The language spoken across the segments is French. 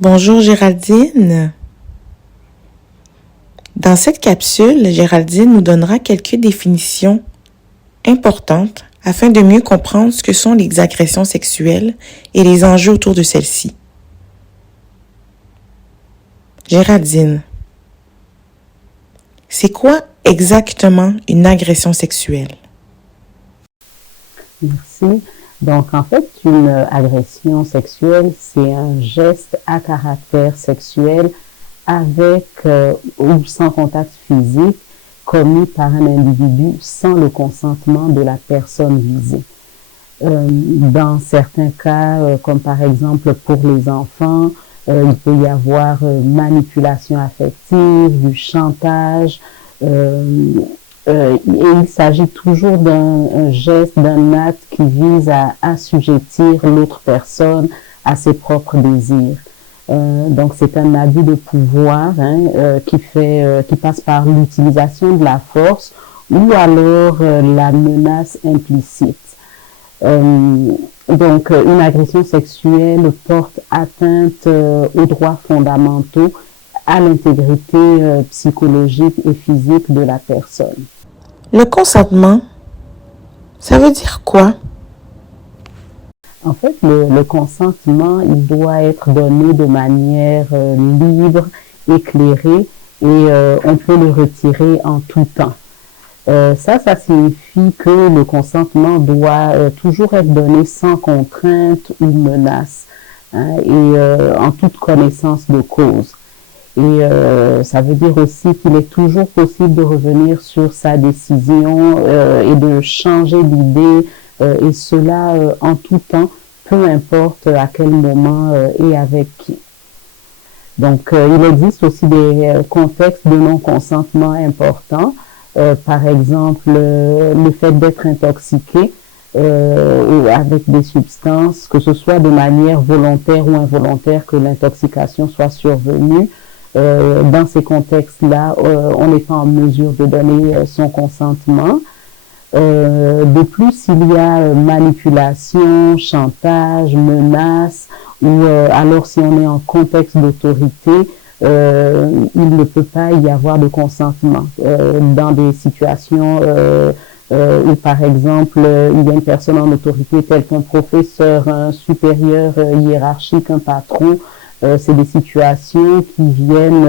Bonjour Géraldine. Dans cette capsule, Géraldine nous donnera quelques définitions importantes afin de mieux comprendre ce que sont les agressions sexuelles et les enjeux autour de celles-ci. Géraldine, c'est quoi exactement une agression sexuelle? Merci. Donc, en fait, une agression sexuelle, c'est un geste à caractère sexuel avec ou sans contact physique commis par un individu sans le consentement de la personne visée. Dans certains cas, comme par exemple pour les enfants, il peut y avoir manipulation affective, du chantage, et il s'agit toujours d'un geste, d'un acte qui vise à assujettir l'autre personne à ses propres désirs. Donc c'est un abus de pouvoir qui passe par l'utilisation de la force ou alors la menace implicite. Donc une agression sexuelle porte atteinte aux droits fondamentaux, à l'intégrité psychologique et physique de la personne. Le consentement, ça veut dire quoi? En fait, le consentement, il doit être donné de manière libre, éclairée, et on peut le retirer en tout temps. Ça signifie que le consentement doit toujours être donné sans contrainte ou menace, hein, et en toute connaissance de cause. Et ça veut dire aussi qu'il est toujours possible de revenir sur sa décision et de changer d'idée, et cela en tout temps, peu importe à quel moment et avec qui. Donc, il existe aussi des contextes de non-consentement importants. Par exemple, le fait d'être intoxiqué avec des substances, que ce soit de manière volontaire ou involontaire que l'intoxication soit survenue. Dans ces contextes-là, on n'est pas en mesure de donner son consentement. De plus, il y a manipulation, chantage, menace, ou alors si on est en contexte d'autorité, il ne peut pas y avoir de consentement. Dans des situations où, par exemple, il y a une personne en autorité telle qu'un professeur, un supérieur hiérarchique, un patron, c'est des situations qui viennent,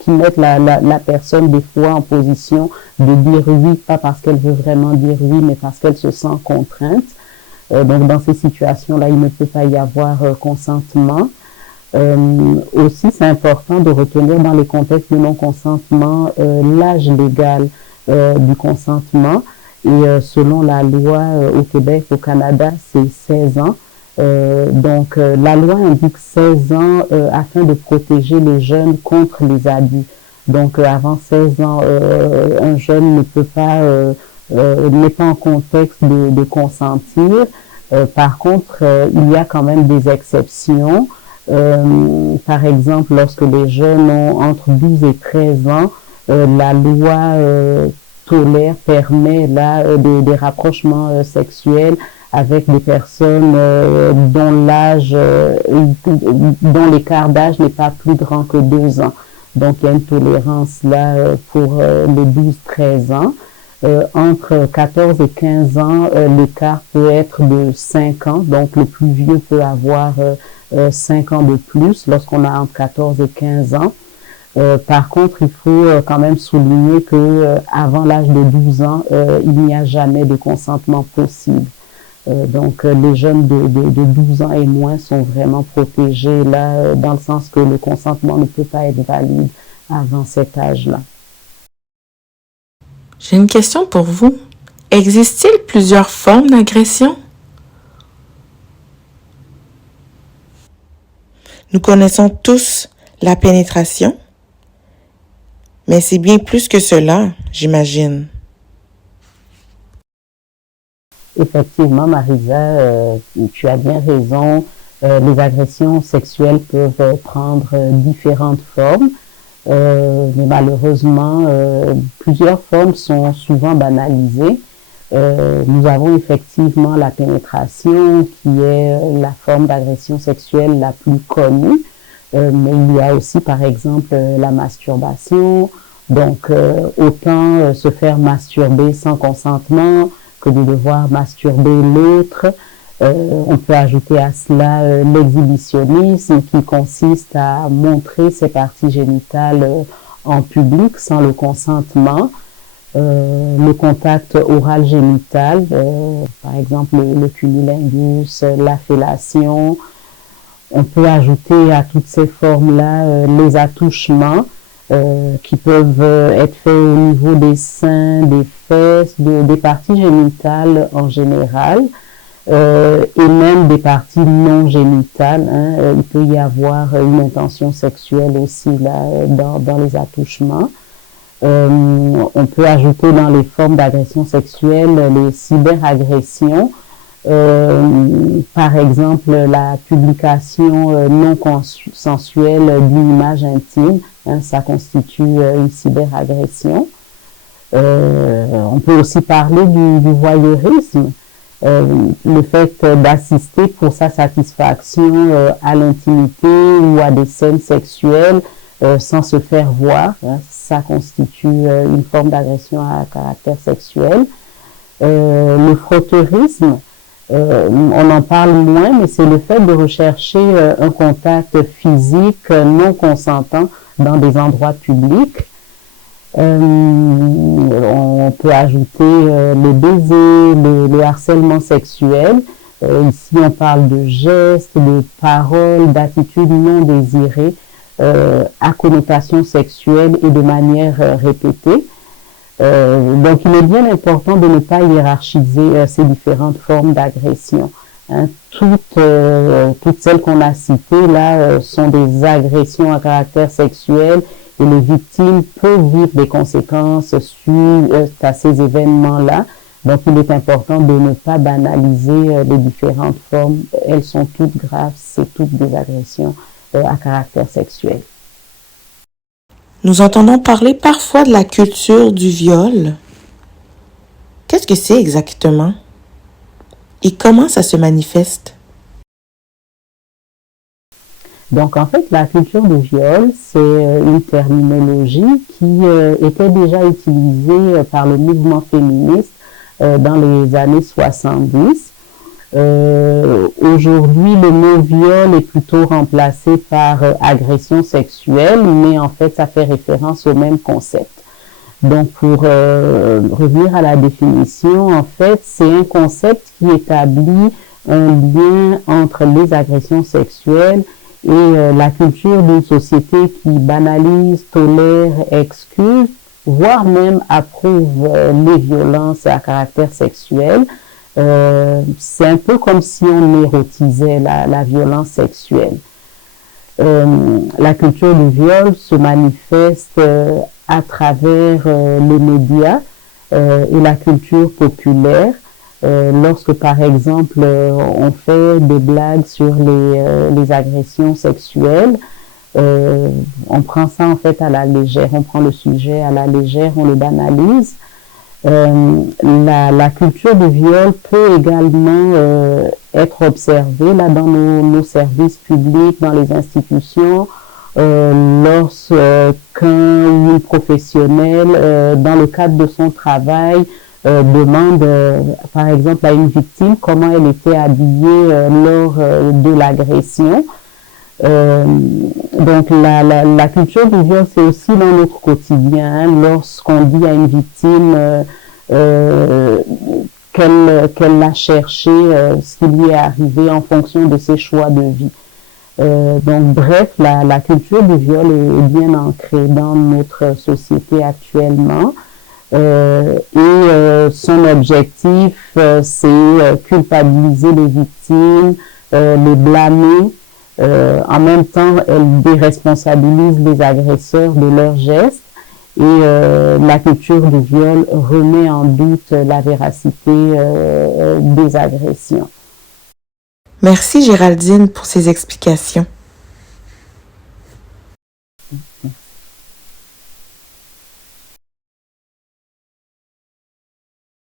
qui mettent la personne des fois en position de dire oui, pas parce qu'elle veut vraiment dire oui, mais parce qu'elle se sent contrainte. Donc dans ces situations-là, il ne peut pas y avoir consentement. Aussi, c'est important de retenir dans les contextes de non-consentement l'âge légal du consentement. Et selon la loi au Québec, au Canada, c'est 16 ans. Donc, la loi indique 16 ans afin de protéger les jeunes contre les abus. Donc, avant 16 ans, un jeune ne peut pas, n'est pas en contexte de consentir. Par contre, il y a quand même des exceptions. Par exemple, lorsque les jeunes ont entre 12 et 13 ans, la loi permet là des rapprochements sexuels avec des personnes dont l'âge, dont l'écart d'âge n'est pas plus grand que 2 ans. Donc il y a une tolérance là pour les 12-13 ans. Entre 14 et 15 ans, l'écart peut être de 5 ans. Donc le plus vieux peut avoir 5 ans de plus lorsqu'on a entre 14 et 15 ans. Par contre, il faut quand même souligner que avant l'âge de 12 ans, il n'y a jamais de consentement possible. Donc, les jeunes de 12 ans et moins sont vraiment protégés là, dans le sens que le consentement ne peut pas être valide avant cet âge-là. J'ai une question pour vous. Existe-t-il plusieurs formes d'agression? Nous connaissons tous la pénétration, mais c'est bien plus que cela, j'imagine. Effectivement, Marisa, tu as bien raison. Les agressions sexuelles peuvent prendre différentes formes, mais malheureusement, plusieurs formes sont souvent banalisées. Nous avons effectivement la pénétration, qui est la forme d'agression sexuelle la plus connue. Mais il y a aussi, par exemple, la masturbation. Donc, autant se faire masturber sans consentement que de devoir masturber l'autre. On peut ajouter à cela l'exhibitionnisme qui consiste à montrer ses parties génitales en public sans le consentement. Le contact oral génital, par exemple le cunnilingus, la fellation. On peut ajouter à toutes ces formes-là les attouchements qui peuvent être faits au niveau des seins, des fesses, des parties génitales en général, et même des parties non génitales. Il peut y avoir une intention sexuelle aussi là, dans les attouchements. On peut ajouter dans les formes d'agression sexuelle les cyberagressions. Par exemple, la publication non consensuelle d'une image intime, ça constitue une cyberagression. On peut aussi parler du voyeurisme, le fait d'assister pour sa satisfaction à l'intimité ou à des scènes sexuelles sans se faire voir, ça constitue une forme d'agression à caractère sexuel. Le frotteurisme, on en parle moins, mais c'est le fait de rechercher un contact physique non consentant dans des endroits publics. On peut ajouter le baiser, le harcèlement sexuel. Ici, on parle de gestes, de paroles, d'attitudes non désirées à connotation sexuelle et de manière répétée. Donc, il est bien important de ne pas hiérarchiser ces différentes formes d'agression. Toutes celles qu'on a citées là sont des agressions à caractère sexuel et les victimes peuvent vivre des conséquences suite à ces événements-là. Donc, il est important de ne pas banaliser les différentes formes. Elles sont toutes graves, c'est toutes des agressions à caractère sexuel. Nous entendons parler parfois de la culture du viol. Qu'est-ce que c'est exactement? Et comment ça se manifeste? Donc, en fait, la culture du viol, c'est une terminologie qui était déjà utilisée par le mouvement féministe dans les années 70. Aujourd'hui, le mot viol est plutôt remplacé par agression sexuelle, mais en fait, ça fait référence au même concept. Donc, pour revenir à la définition, en fait, c'est un concept qui établit un lien entre les agressions sexuelles et la culture d'une société qui banalise, tolère, excuse, voire même approuve les violences à caractère sexuel. C'est un peu comme si on érotisait la violence sexuelle. La culture du viol se manifeste à travers les médias et la culture populaire. Lorsque, par exemple, on fait des blagues sur les agressions sexuelles, on prend ça en fait à la légère, on prend le sujet à la légère, on le banalise. La culture du viol peut également être observée là dans nos services publics, dans les institutions, lorsqu'un ou une professionnelle, dans le cadre de son travail, demande, par exemple, à une victime comment elle était habillée lors de l'agression. Donc, la culture du viol, c'est aussi dans notre quotidien. Lorsqu'on dit à une victime qu'elle l'a cherché, ce qui lui est arrivé en fonction de ses choix de vie. Donc, bref, la culture du viol est bien ancrée dans notre société actuellement. Son objectif, c'est culpabiliser les victimes, les blâmer. En même temps, elle déresponsabilise les agresseurs de leurs gestes et la culture du viol remet en doute la véracité des agressions. Merci Géraldine pour ces explications.